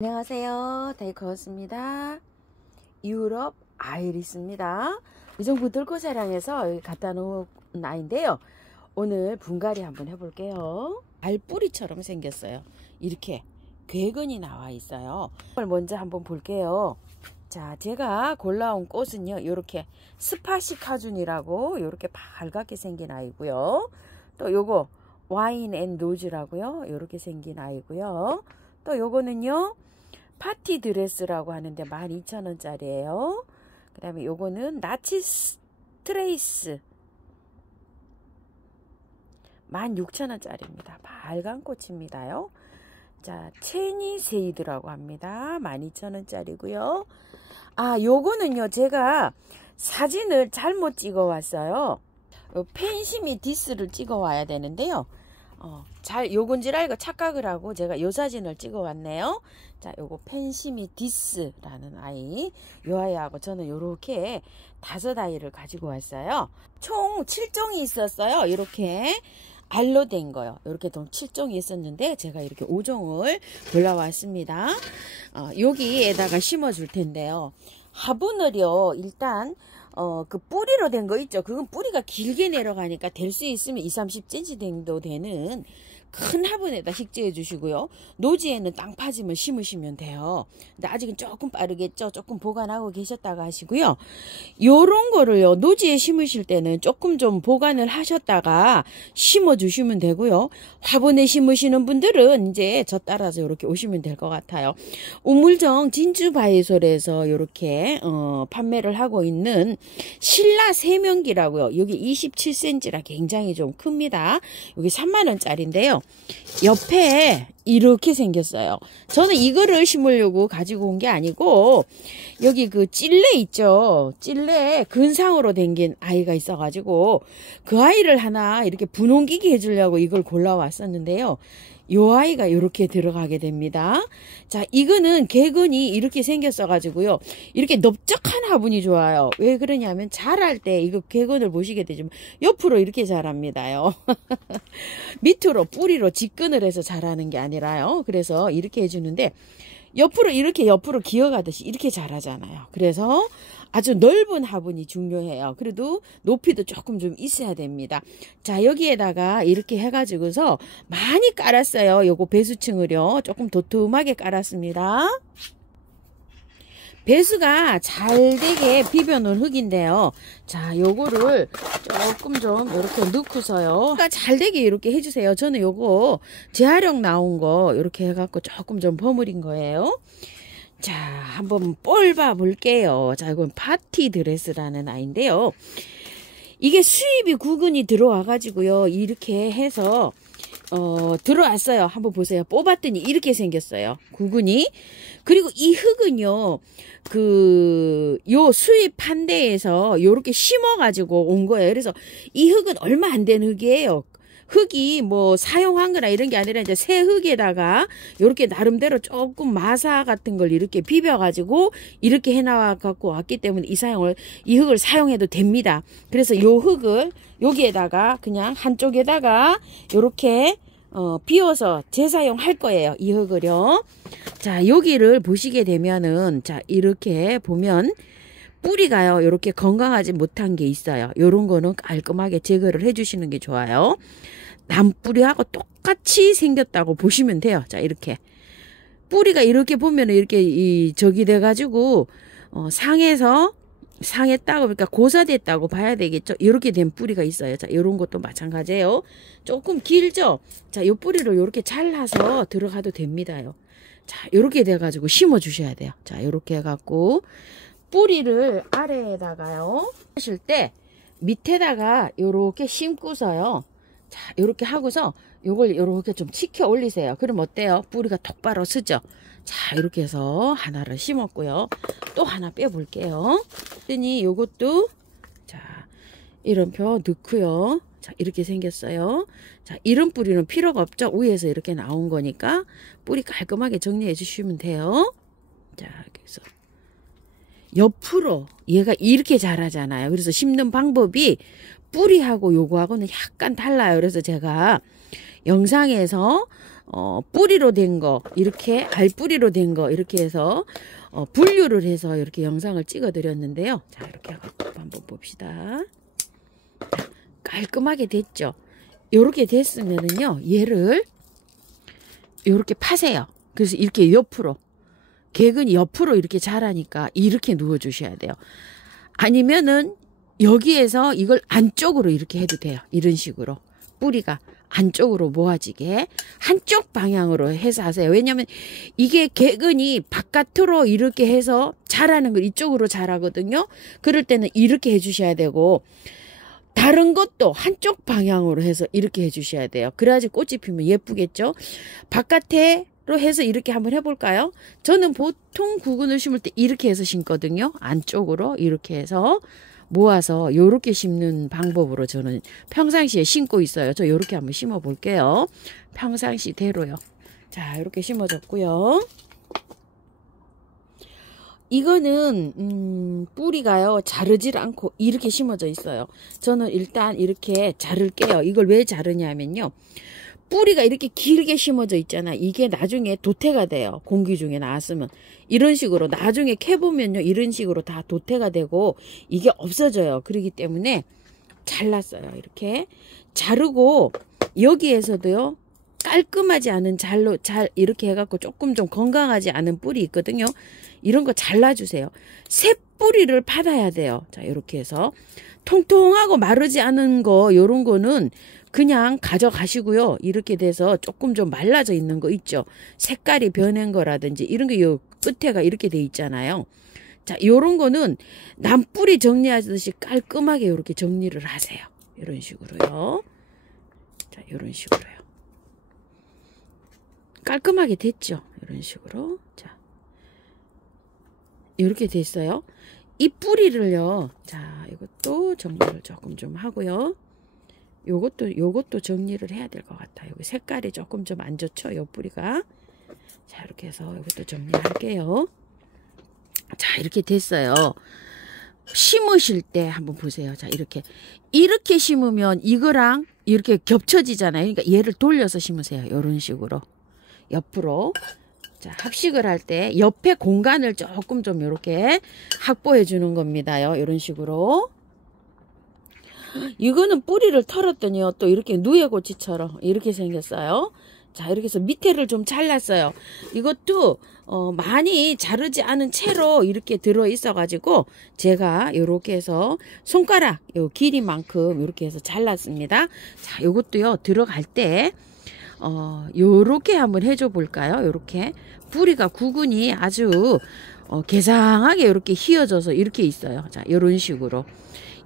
안녕하세요. 데이커였습니다. 유럽 아이리스입니다. 이정부 들꽃사랑에서 여기 갖다 놓은 아이인데요. 오늘 분갈이 한번 해볼게요. 알뿌리처럼 생겼어요. 이렇게 괴근이 나와 있어요. 이걸 먼저 한번 볼게요. 자, 제가 골라온 꽃은요, 이렇게 스파시카준이라고 이렇게 밝게 생긴 아이고요. 또 요거 와인 앤 로즈라고요. 이렇게 생긴 아이고요. 또 요거는요, 파티 드레스라고 하는데 12,000원짜리예요. 그 다음에 요거는 나치스 트레이스 16,000원짜리입니다. 빨간 꽃입니다요. 자, 체니세이드라고 합니다. 12,000원짜리고요. 아, 요거는요, 제가 사진을 잘못 찍어 왔어요. 펜시미 디스를 찍어 와야 되는데요. 요건줄 알고 착각을 하고 제가 요 사진을 찍어 왔네요. 자, 요거 펜시미 디스라는 아이. 요 아이하고 저는 요렇게 5아이를 가지고 왔어요. 총 7종이 있었어요. 이렇게 알로 된 거요. 이렇게 7종이 있었는데 제가 이렇게 5종을 골라왔습니다. 여기에다가 심어 줄 텐데요. 화분을요, 일단 그 뿌리로 된 거 있죠. 그건 뿌리가 길게 내려가니까 될 수 있으면 20-30cm 정도 되는 큰 화분에다 식재해 주시고요. 노지에는 땅 파지면 심으시면 돼요. 근데 아직은 조금 빠르겠죠. 조금 보관하고 계셨다가 하시고요. 요런 거를요, 노지에 심으실 때는 조금 좀 보관을 하셨다가 심어 주시면 되고요. 화분에 심으시는 분들은 이제 저 따라서 이렇게 오시면 될 것 같아요. 우물정 진주바이솔에서 이렇게 판매를 하고 있는 신라 세면기라고요. 여기 27cm라 굉장히 좀 큽니다. 여기 30,000원짜리인데요. 옆에 이렇게 생겼어요. 저는 이거를 심으려고 가지고 온 게 아니고, 여기 그 찔레 있죠. 찔레 근상으로 댕긴 아이가 있어가지고 그 아이를 하나 이렇게 분홍기기 해주려고 이걸 골라왔었는데요. 요 아이가 이렇게 들어가게 됩니다. 자, 이거는 개근이 이렇게 생겼어가지고요. 이렇게 넓적한 화분이 좋아요. 왜 그러냐면 자랄 때 이거 개근을 보시게 되지만 옆으로 이렇게 자랍니다요. 밑으로 뿌리로 직근을 해서 자라는 게 아니라요. 그래서 이렇게 해주는데 옆으로 이렇게 옆으로 기어가듯이 이렇게 자라잖아요. 그래서 아주 넓은 화분이 중요해요. 그래도 높이도 조금 좀 있어야 됩니다. 자, 여기에다가 이렇게 해가지고서 많이 깔았어요. 요거 배수층을요. 조금 도톰하게 깔았습니다. 배수가 잘 되게 비벼놓은 흙인데요. 자, 요거를 조금 좀 이렇게 넣고서요. 잘 되게 이렇게 해주세요. 저는 요거 재활용 나온 거 이렇게 해갖고 조금 좀 버무린 거예요. 자, 한번 볼 볼게요. 자, 이건 파티 드레스라는 아이인데요. 이게 수입이 구근이 들어와가지고요. 이렇게 해서 들어왔어요. 한번 보세요. 뽑았더니 이렇게 생겼어요. 구근이. 그리고 이 흙은요, 요 수입 판대에서 요렇게 심어가지고 온 거예요. 그래서 이 흙은 얼마 안 된 흙이에요. 흙이 뭐 사용한 거나 이런 게 아니라 이제 새 흙에다가 요렇게 나름대로 조금 마사 같은 걸 이렇게 비벼가지고 이렇게 해놔 갖고 왔기 때문에 이 흙을 사용해도 됩니다. 그래서 요 흙을 여기에다가 그냥 한쪽에다가 요렇게 비워서 재사용할 거예요. 이 흙을요. 자, 여기를 보시게 되면은, 자, 이렇게 보면 뿌리가요, 이렇게 건강하지 못한 게 있어요. 요런 거는 깔끔하게 제거를 해주시는 게 좋아요. 남뿌리하고 똑같이 생겼다고 보시면 돼요. 자, 이렇게 뿌리가 이렇게 보면은 이렇게 저기 돼가지고 상했다고, 그러니까 고사됐다고 봐야 되겠죠. 이렇게 된 뿌리가 있어요. 자, 요런 것도 마찬가지예요. 조금 길죠. 자, 요 뿌리를 요렇게 잘라서 들어가도 됩니다요. 자, 요렇게 돼가지고 심어 주셔야 돼요. 자, 요렇게 해갖고 뿌리를 아래에다가요, 하실 때 밑에다가 요렇게 심고서요. 자, 요렇게 하고서 요걸 요렇게 좀 치켜 올리세요. 그럼 어때요? 뿌리가 똑바로 서죠. 자, 이렇게 해서 하나를 심었고요. 또 하나 빼볼게요. 그랬더니 요것도, 자, 이름표 넣고요. 자, 이렇게 생겼어요. 자, 이런 뿌리는 필요가 없죠. 위에서 이렇게 나온 거니까 뿌리 깔끔하게 정리해 주시면 돼요. 자, 그래서 옆으로 얘가 이렇게 자라잖아요. 그래서 심는 방법이 뿌리하고 요거하고는 약간 달라요. 그래서 제가 영상에서 뿌리로 된 거, 이렇게 알뿌리로 된 거, 이렇게 해서 분류를 해서 이렇게 영상을 찍어 드렸는데요. 자, 이렇게 해갖고 한번 봅시다. 깔끔하게 됐죠. 요렇게 됐으면은요, 얘를 요렇게 파세요. 그래서 이렇게 옆으로, 개근이 옆으로 이렇게 자라니까 이렇게 누워 주셔야 돼요. 아니면은 여기에서 이걸 안쪽으로 이렇게 해도 돼요. 이런 식으로 뿌리가 안쪽으로 모아지게 한쪽 방향으로 해서 하세요. 왜냐하면 이게 개근이 바깥으로 이렇게 해서 자라는 걸 이쪽으로 자라거든요. 그럴 때는 이렇게 해주셔야 되고, 다른 것도 한쪽 방향으로 해서 이렇게 해주셔야 돼요. 그래야지 꽃이 피면 예쁘겠죠. 바깥으로 해서 이렇게 한번 해볼까요? 저는 보통 구근을 심을 때 이렇게 해서 심거든요. 안쪽으로 이렇게 해서 모아서 요렇게 심는 방법으로 저는 평상시에 심고 있어요. 저 요렇게 한번 심어 볼게요. 평상시대로요. 자, 이렇게 심어졌고요. 이거는 뿌리가요 자르질 않고 이렇게 심어져 있어요. 저는 일단 이렇게 자를게요. 이걸 왜 자르냐면요, 뿌리가 이렇게 길게 심어져 있잖아. 이게 나중에 도태가 돼요. 공기 중에 나왔으면 이런 식으로 나중에 캐보면요, 이런 식으로 다 도태가 되고 이게 없어져요. 그렇기 때문에 잘랐어요. 이렇게 자르고, 여기에서도요 깔끔하지 않은 잘로 이렇게 해갖고 조금 좀 건강하지 않은 뿌리 있거든요. 이런 거 잘라주세요. 새 뿌리를 받아야 돼요. 자, 이렇게 해서 통통하고 마르지 않은 거, 요런 거는 그냥 가져가시고요. 이렇게 돼서 조금 좀 말라져 있는 거 있죠. 색깔이 변한 거라든지 이런 게 요 끝에가 이렇게 돼 있잖아요. 자, 요런 거는 남뿌리 정리하듯이 깔끔하게 이렇게 정리를 하세요. 이런 식으로요. 자, 이런 식으로요. 깔끔하게 됐죠. 이런 식으로. 자, 이렇게 됐어요. 이 뿌리를요, 자, 이것도 정리를 조금 좀 하고요. 요것도 정리를 해야 될 것 같아요. 여기 색깔이 조금 좀 안 좋죠, 요 뿌리가. 자, 이렇게 해서 이것도 정리할게요. 자, 이렇게 됐어요. 심으실 때 한번 보세요. 자, 이렇게 심으면 이거랑 이렇게 겹쳐지잖아요. 그러니까 얘를 돌려서 심으세요. 이런 식으로 옆으로. 자, 합식을 할 때 옆에 공간을 조금 좀 이렇게 확보해 주는 겁니다요. 이런 식으로. 이거는 뿌리를 털었더니요, 또 이렇게 누에고치처럼 이렇게 생겼어요. 자, 이렇게 해서 밑에를 좀 잘랐어요. 이것도 많이 자르지 않은 채로 이렇게 들어 있어 가지고 제가 이렇게 해서 손가락 요 길이만큼 이렇게 해서 잘랐습니다. 자, 요것도요 들어갈 때 요렇게 한번 해줘 볼까요? 요렇게 뿌리가 구근이 아주 개상하게 이렇게 휘어져서 이렇게 있어요. 자, 요런 식으로.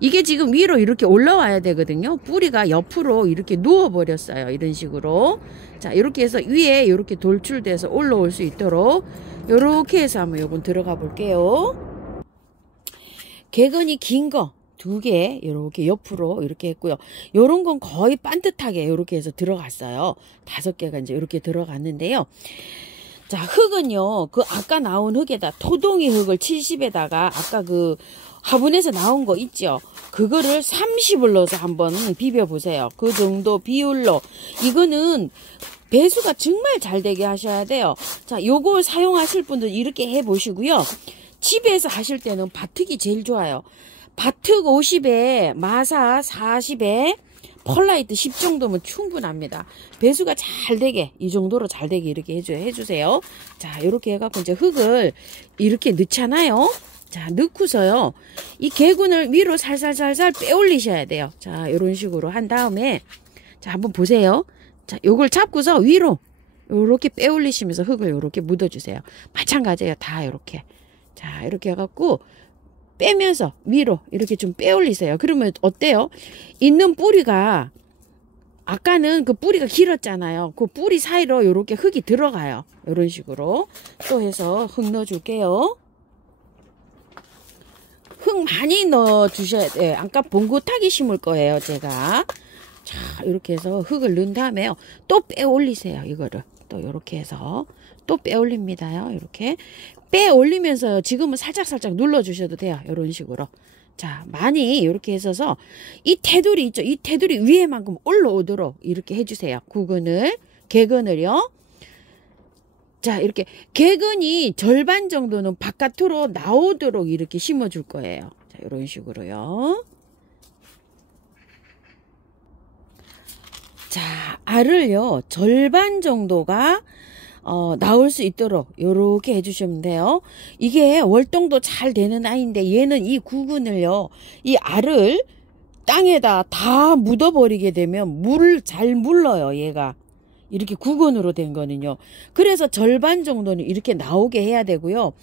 이게 지금 위로 이렇게 올라와야 되거든요. 뿌리가 옆으로 이렇게 누워 버렸어요. 이런 식으로. 자, 이렇게 해서 위에 이렇게 돌출돼서 올라올 수 있도록 이렇게 해서 한번 요건 들어가 볼게요. 개근이 긴 거 2개 이렇게 옆으로 이렇게 했고요. 요런 건 거의 반듯하게 이렇게 해서 들어갔어요. 5개가 이제 이렇게 들어갔는데요. 자, 흙은요, 그 아까 나온 흙에다 토동이 흙을 70에다가 아까 그 화분에서 나온 거 있죠. 그거를 30을 넣어서 한번 비벼 보세요. 그 정도 비율로. 이거는 배수가 정말 잘 되게 하셔야 돼요. 자, 요걸 사용하실 분들 이렇게 해 보시고요. 집에서 하실 때는 바특이 제일 좋아요. 바특 50에 마사 40에 펄라이트 10 정도면 충분합니다. 배수가 잘 되게, 이 정도로 잘 되게 이렇게 해주세요. 자, 이렇게 해갖고 이제 흙을 이렇게 넣잖아요. 자, 넣고서요, 이 개근을 위로 살살살살 빼올리셔야 돼요. 자, 이런 식으로 한 다음에, 자, 한번 보세요. 자, 요걸 잡고서 위로 요렇게 빼올리시면서 흙을 요렇게 묻어주세요. 마찬가지예요. 다 요렇게. 자, 이렇게 해갖고 빼면서 위로 이렇게 좀 빼올리세요. 그러면 어때요? 있는 뿌리가, 아까는 그 뿌리가 길었잖아요. 그 뿌리 사이로 요렇게 흙이 들어가요. 요런 식으로 또 해서 흙 넣어줄게요. 흙 많이 넣어 주셔야 돼요. 아까 봉고타기 심을 거예요, 제가. 자, 이렇게 해서 흙을 넣은 다음에요, 또 빼 올리세요. 이거를 또 이렇게 해서 또 빼 올립니다요. 이렇게 빼 올리면서 지금은 살짝살짝 눌러 주셔도 돼요. 이런 식으로. 자, 많이 이렇게 해서 이 테두리 있죠, 이 테두리 위에만큼 올라오도록 이렇게 해주세요. 구근을 개근을요. 자, 이렇게 개근이 절반 정도는 바깥으로 나오도록 이렇게 심어줄 거예요. 자, 이런 식으로요. 자, 알을요, 절반 정도가 나올 수 있도록 요렇게 해주시면 돼요. 이게 월동도 잘 되는 아이인데 얘는 이 구근을요, 이 알을 땅에다 다 묻어버리게 되면 물을 잘 물러요. 얘가 이렇게 구근으로 된 거는요. 그래서 절반 정도는 이렇게 나오게 해야 되고요.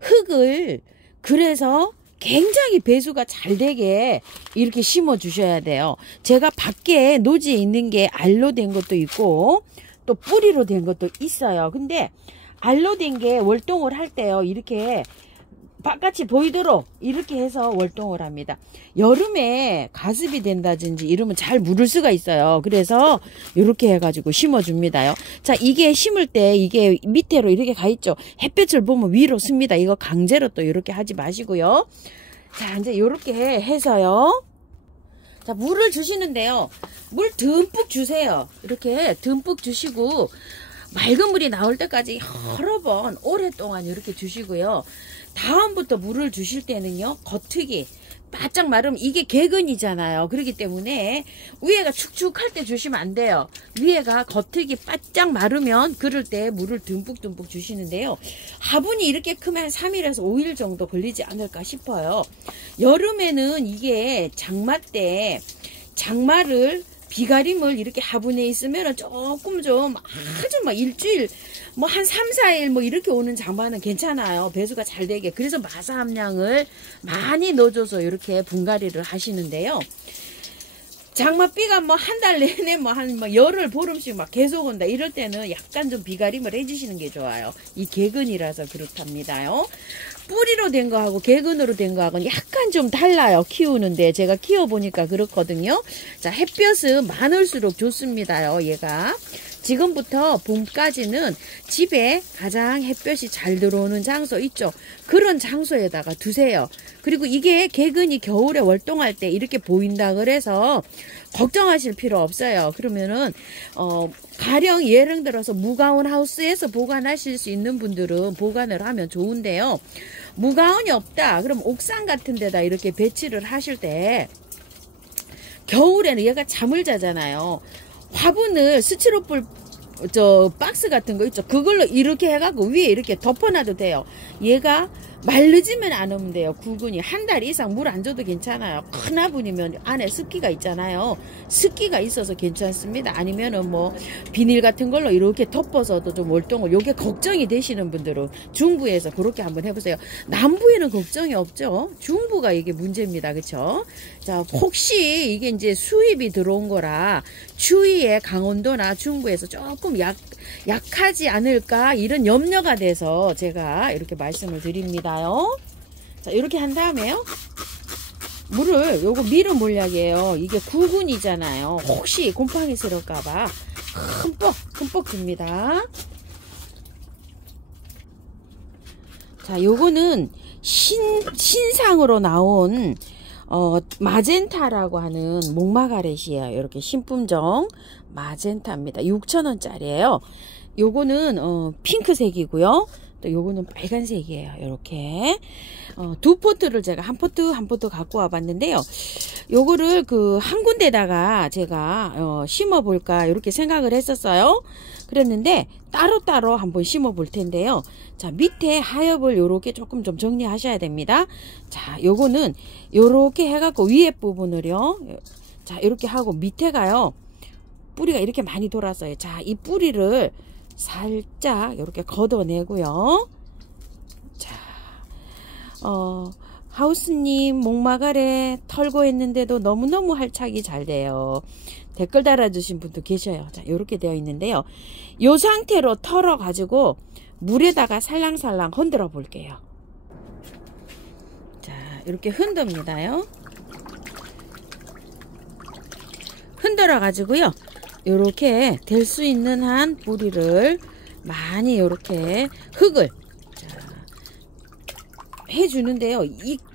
흙을 그래서 굉장히 배수가 잘 되게 이렇게 심어 주셔야 돼요. 제가 밖에 노지에 있는 게 알로 된 것도 있고 또 뿌리로 된 것도 있어요. 근데 알로 된 게 월동을 할 때요, 이렇게 바깥이 보이도록 이렇게 해서 월동을 합니다. 여름에 가습이 된다든지 이러면 잘 물을 수가 있어요. 그래서 이렇게 해가지고 심어줍니다요. 자, 이게 심을 때 이게 밑으로 이렇게 가 있죠. 햇볕을 보면 위로 씁니다. 이거 강제로 또 이렇게 하지 마시고요. 자, 이제 이렇게 해서요. 자, 물을 주시는데요. 물 듬뿍 주세요. 이렇게 듬뿍 주시고 맑은 물이 나올 때까지 여러 번 오랫동안 이렇게 주시고요. 다음부터 물을 주실 때는요, 겉흙이 바짝 마르면 이게 개근이잖아요. 그렇기 때문에 위에가 축축할 때 주시면 안 돼요. 위에가 겉흙이 바짝 마르면 그럴 때 물을 듬뿍듬뿍 주시는데요. 화분이 이렇게 크면 3일에서 5일 정도 걸리지 않을까 싶어요. 여름에는 이게 장마 때 장마를 비가림을 이렇게 화분에 있으면 조금 좀 아주 막 일주일 뭐 한 3, 4일 뭐 이렇게 오는 장마는 괜찮아요. 배수가 잘 되게. 그래서 마사 함량을 많이 넣어줘서 이렇게 분갈이를 하시는데요. 장마비가 뭐 한 달 내내 뭐 한 뭐 열흘 보름씩 막 계속 온다 이럴 때는 약간 좀 비가림을 해주시는 게 좋아요. 이 개근이라서 그렇답니다요. 뿌리로 된 거하고 개근으로 된 거하고는 약간 좀 달라요. 키우는데 제가 키워보니까 그렇거든요. 자, 햇볕은 많을수록 좋습니다요. 얘가 지금부터 봄까지는 집에 가장 햇볕이 잘 들어오는 장소 있죠. 그런 장소에다가 두세요. 그리고 이게 개근이 겨울에 월동할 때 이렇게 보인다 그래서 걱정하실 필요 없어요. 그러면은 가령 예를 들어서 무가온 하우스에서 보관하실 수 있는 분들은 보관을 하면 좋은데요. 무가온이 없다 그럼 옥상 같은 데다 이렇게 배치를 하실 때 겨울에는 얘가 잠을 자잖아요. 화분을 스티로폴 박스 같은 거 있죠. 그걸로 이렇게 해갖고 위에 이렇게 덮어놔도 돼요. 얘가 마르지면 않으면 돼요. 구근이 한 달 이상 물 안 줘도 괜찮아요. 큰 화분이면 안에 습기가 있잖아요. 습기가 있어서 괜찮습니다. 아니면은 뭐 비닐 같은 걸로 이렇게 덮어서도 좀 월동을, 요게 걱정이 되시는 분들은 중부에서 그렇게 한번 해보세요. 남부에는 걱정이 없죠. 중부가 이게 문제입니다. 그쵸? 자, 혹시 이게 이제 수입이 들어온 거라 추위에 강원도나 중부에서 조금 약하지 않을까 이런 염려가 돼서 제가 이렇게 말씀을 드립니다요. 자, 이렇게 한 다음에요. 물을 요거 미름 몰약이에요. 이게 구근이잖아요. 혹시 곰팡이스러울까봐 흠뻑 줍니다. 자, 요거는 신상으로 나온 마젠타라고 하는 목마가렛이에요. 이렇게 신품종 마젠타입니다. 6,000원짜리예요. 요거는 핑크색이고요. 또 요거는 빨간색이에요. 이렇게 두 포트를 제가 한 포트 갖고 와 봤는데요. 요거를 그 한 군데다가 제가 심어 볼까 이렇게 생각을 했었어요. 그랬는데 따로따로 한번 심어 볼 텐데요. 자, 밑에 하엽을 요렇게 조금 좀 정리하셔야 됩니다. 자, 요거는 요렇게 해갖고 위에 부분을요. 자, 이렇게 하고 밑에가요. 뿌리가 이렇게 많이 돌았어요. 자, 이 뿌리를 살짝 이렇게 걷어내고요. 자, 하우스님 목마가렛 털고 했는데도 너무너무 활착이 잘 돼요. 댓글 달아주신 분도 계셔요. 자, 이렇게 되어 있는데요. 이 상태로 털어 가지고 물에다가 살랑살랑 흔들어 볼게요. 자, 이렇게 흔듭니다요. 흔들어 가지고요. 요렇게 될 수 있는 한 뿌리를 많이 요렇게 흙을 해주는데요.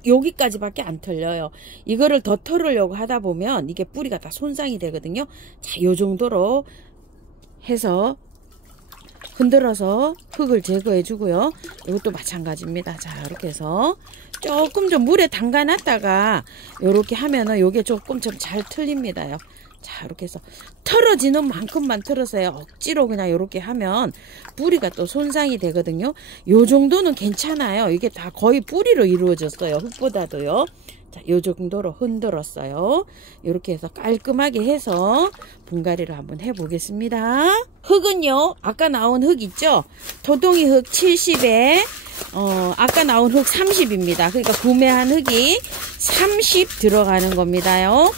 여기까지밖에 안 털려요. 이거를 더 털으려고 하다 보면 이게 뿌리가 다 손상이 되거든요. 자, 요 정도로 해서 흔들어서 흙을 제거해 주고요. 이것도 마찬가지입니다. 자, 이렇게 해서 조금 좀 물에 담가 놨다가 이렇게 하면은 요게 조금 좀 잘 틀립니다요. 자, 이렇게 해서 털어지는 만큼만 털어서요. 억지로 그냥 이렇게 하면 뿌리가 또 손상이 되거든요. 요 정도는 괜찮아요. 이게 다 거의 뿌리로 이루어졌어요. 흙보다도요. 자, 요 정도로 흔들었어요. 이렇게 해서 깔끔하게 해서 분갈이를 한번 해보겠습니다. 흙은요, 아까 나온 흙 있죠? 토동이 흙 70에 아까 나온 흙 30입니다. 그러니까 구매한 흙이 30 들어가는 겁니다요.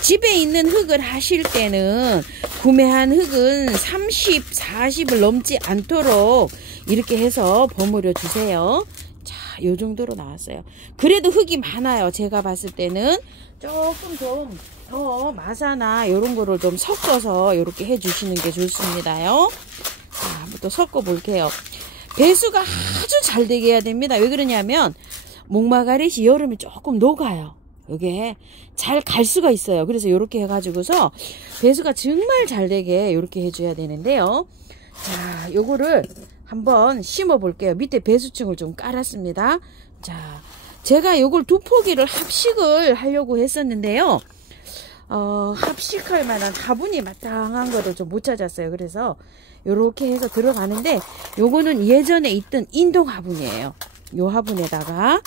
집에 있는 흙을 하실 때는 구매한 흙은 30, 40을 넘지 않도록 이렇게 해서 버무려 주세요. 자, 요 정도로 나왔어요. 그래도 흙이 많아요. 제가 봤을 때는 조금 좀 더 마사나 이런 거를 좀 섞어서 이렇게 해 주시는 게 좋습니다요. 자, 한번 또 섞어 볼게요. 배수가 아주 잘 되게 해야 됩니다. 왜 그러냐면 목마가렛이 여름에 조금 녹아요. 이게 잘 갈 수가 있어요. 그래서 이렇게 해가지고서 배수가 정말 잘 되게 이렇게 해줘야 되는데요. 자, 요거를 한번 심어 볼게요. 밑에 배수층을 좀 깔았습니다. 자, 제가 요걸 두 포기를 합식을 하려고 했었는데요. 합식할 만한 화분이 마땅한 거를 좀 못 찾았어요. 그래서 요렇게 해서 들어가는데 요거는 예전에 있던 인동 화분이에요. 요 화분에다가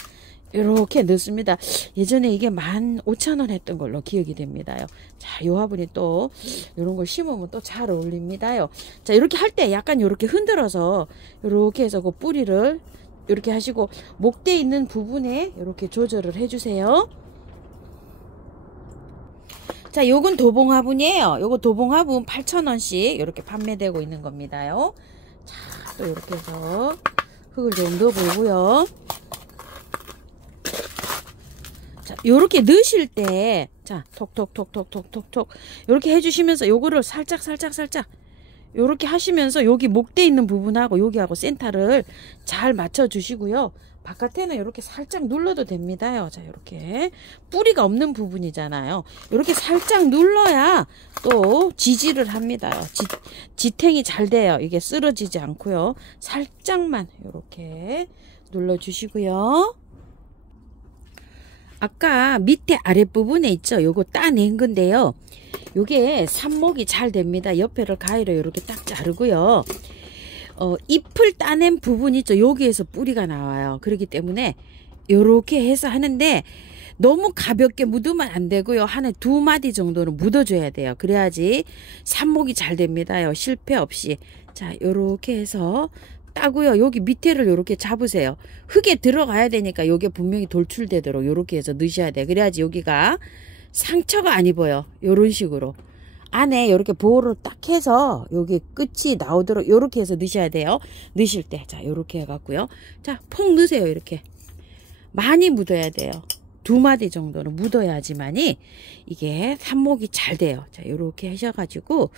이렇게 넣습니다. 예전에 이게 15,000원 했던 걸로 기억이 됩니다요. 자, 요 화분이 또 이런 걸 심으면 또 잘 어울립니다요. 자, 이렇게 할 때 약간 이렇게 흔들어서 이렇게 해서 그 뿌리를 이렇게 하시고 목대 있는 부분에 이렇게 조절을 해주세요. 자, 요건 도봉 화분이에요. 요거 도봉 화분 8,000원씩 이렇게 판매되고 있는 겁니다요. 자, 또 이렇게 해서 흙을 좀 넣어보고요. 자, 요렇게 넣으실 때, 자, 톡톡톡톡톡톡톡, 요렇게 해주시면서 요거를 살짝, 요렇게 하시면서 여기 목대 있는 부분하고 여기하고 센터를 잘 맞춰주시고요. 바깥에는 이렇게 살짝 눌러도 됩니다요. 자, 이렇게 뿌리가 없는 부분이잖아요. 이렇게 살짝 눌러야 또 지지를 합니다요. 지탱이 잘 돼요. 이게 쓰러지지 않고요. 살짝만 이렇게 눌러주시고요. 아까 밑에 아랫부분에 있죠. 요거 따낸 건데요. 요게 삽목이 잘 됩니다. 옆에를 가위로 이렇게 딱 자르고요. 잎을 따낸 부분 있죠. 여기에서 뿌리가 나와요. 그렇기 때문에 요렇게 해서 하는데 너무 가볍게 묻으면 안 되고요. 한 2마디 정도는 묻어줘야 돼요. 그래야지 삽목이 잘 됩니다요. 실패 없이. 자, 요렇게 해서 따고요. 여기 밑에를 요렇게 잡으세요. 흙에 들어가야 되니까 요게 분명히 돌출되도록 요렇게 해서 넣으셔야 돼요. 그래야지 여기가 상처가 안 입어요. 요런 식으로. 안에 이렇게 보호를 딱 해서 여기 끝이 나오도록 이렇게 해서 넣으셔야 돼요. 넣으실 때. 자, 이렇게 해갖고요. 자, 폭 넣으세요. 이렇게. 많이 묻어야 돼요. 2마디 정도는 묻어야지만이 이게 삽목이 잘 돼요. 자, 이렇게 하셔가지고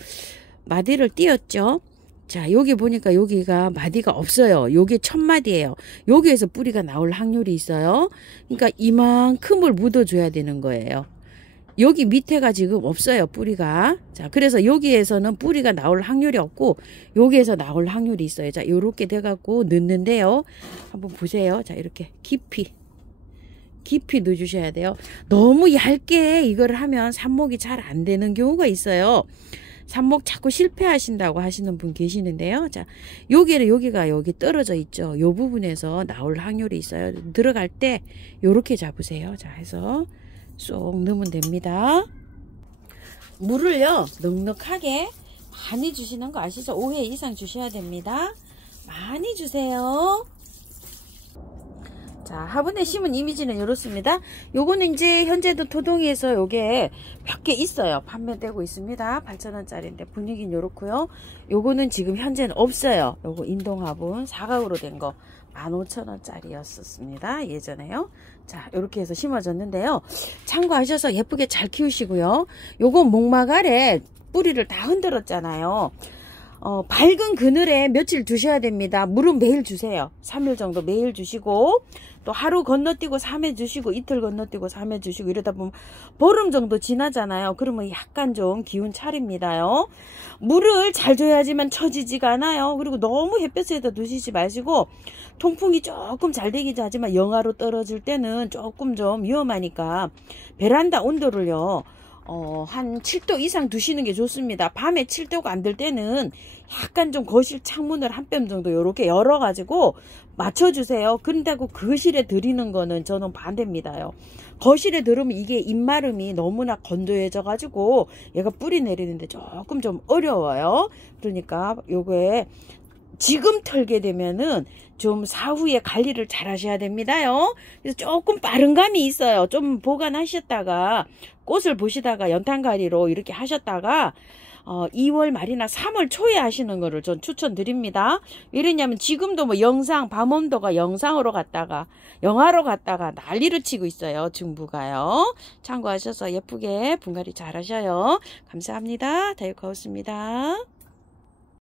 마디를 띄었죠. 자, 여기 보니까 여기가 마디가 없어요. 요게 1000마디예요. 여기에서 뿌리가 나올 확률이 있어요. 그러니까 이만큼을 묻어줘야 되는 거예요. 여기 밑에가 지금 없어요. 뿌리가. 자, 그래서 여기에서는 뿌리가 나올 확률이 없고 여기에서 나올 확률이 있어요. 자, 요렇게 돼갖고 넣는데요. 한번 보세요. 자, 이렇게 깊이 넣어주셔야 돼요. 너무 얇게 이걸 하면 삽목이 잘 안 되는 경우가 있어요. 삽목 자꾸 실패하신다고 하시는 분 계시는데요. 자, 여기가 여기 떨어져 있죠. 요 부분에서 나올 확률이 있어요. 들어갈 때 요렇게 잡으세요. 자, 해서 쏙 넣으면 됩니다. 물을요 넉넉하게 많이 주시는 거 아시죠? 5회 이상 주셔야 됩니다. 많이 주세요. 자, 화분에 심은 이미지는 이렇습니다. 요거는 이제 현재도 토동이에서 요게 몇 개 있어요. 판매되고 있습니다. 8,000원짜리인데 분위기는 요렇고요. 요거는 지금 현재는 없어요. 요거 인동 화분 사각으로 된 거 15,000원짜리였었습니다. 예전에요. 자, 이렇게 해서 심어졌는데요. 참고하셔서 예쁘게 잘 키우시고요. 요거 목마가렛 뿌리를 다 흔들었잖아요. 밝은 그늘에 며칠 두셔야 됩니다. 물은 매일 주세요. 3일 정도 매일 주시고, 또 하루 건너뛰고 3회 주시고, 이틀 건너뛰고 3회 주시고, 이러다 보면 보름 정도 지나잖아요. 그러면 약간 좀 기운 차립니다요. 물을 잘 줘야지만 처지지가 않아요. 그리고 너무 햇볕에다 두시지 마시고, 통풍이 조금 잘 되긴 하지만 영하로 떨어질 때는 조금 좀 위험하니까 베란다 온도를요, 한 7도 이상 두시는 게 좋습니다. 밤에 7도가 안 될 때는 약간 좀 거실 창문을 한 뼘 정도 이렇게 열어가지고 맞춰주세요. 그런다고 거실에 들이는 거는 저는 반대입니다요. 거실에 들으면 이게 입마름이 너무나 건조해져가지고 얘가 뿌리 내리는데 조금 좀 어려워요. 그러니까 요거에 지금 털게 되면은 좀 사후에 관리를 잘 하셔야 됩니다요. 그래서 조금 빠른 감이 있어요. 좀 보관하셨다가 꽃을 보시다가 연탄가리로 이렇게 하셨다가 2월 말이나 3월 초에 하시는 거를 전 추천드립니다. 왜냐면 지금도 뭐 영상, 밤온도가 영상으로 갔다가 영하로 갔다가 난리를 치고 있어요. 중부가요. 참고하셔서 예쁘게 분갈이 잘 하셔요. 감사합니다. 다육하우스입니다.